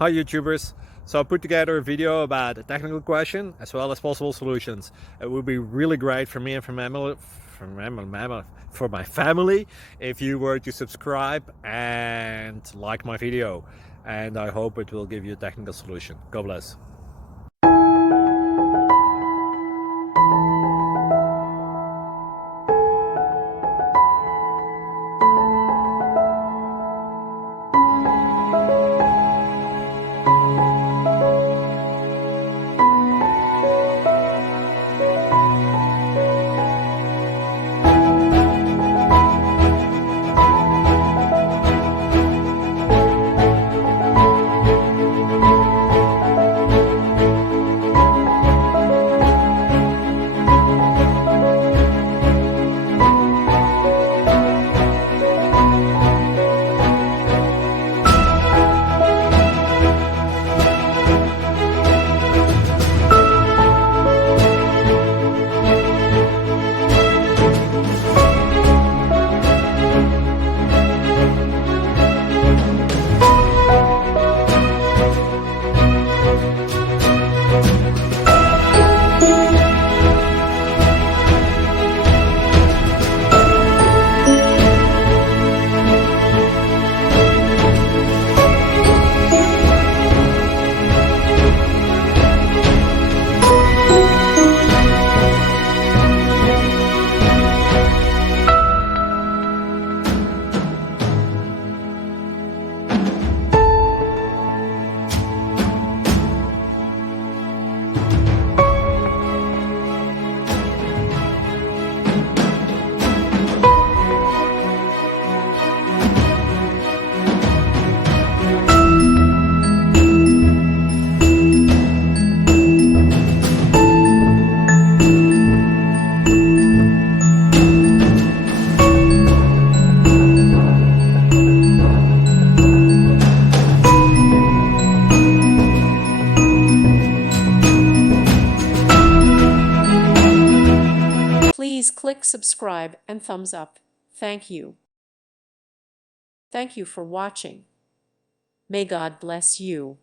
Hi YouTubers. So I put together a video about a technical question as well as possible solutions. It would be really great for me and for my family if you were to subscribe and like my video. And I hope it will give you a technical solution. God bless. Please click subscribe and thumbs up. Thank you. Thank you for watching. May God bless you.